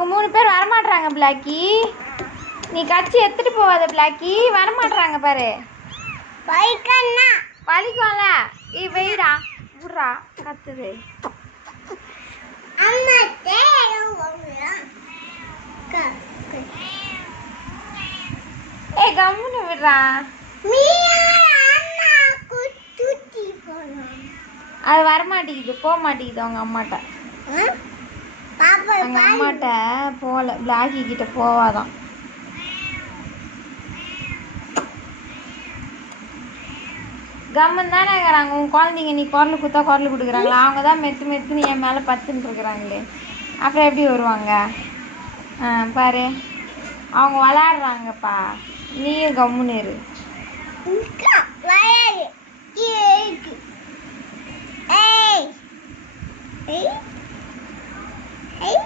அவங்க 3 பேர் வரமாட்றாங்க பிளாக்கி. நீ கச்சி எடுத்துட்டு போவாத பிளாக்கி. வரமாட்றாங்க பாரு. வலிக்கும்ல. வெயிடா விட்றா கத்துது. கம்முன்னு விடுறா. அது வரமாட்டேங்குது, போக மாட்டேங்குது அவங்க அம்மாட்ட. அவங்க அம்மாட்ட போகல, பிளாக்கி கிட்ட போவாதான். கம்மன் தானே இருக்கிறாங்க உன் குழந்தைங்க. நீ குரல் குத்தா குரல் கொடுக்குறாங்களா? அவங்க தான் மெத்து மெத்துன்னு என் மேலே பத்துன்னு இருக்கிறாங்களே, அப்புறம் எப்படி வருவாங்க? பாரு அவங்க விளாடுறாங்கப்பா, நீயும் கம்முன்னு இரு. Hey!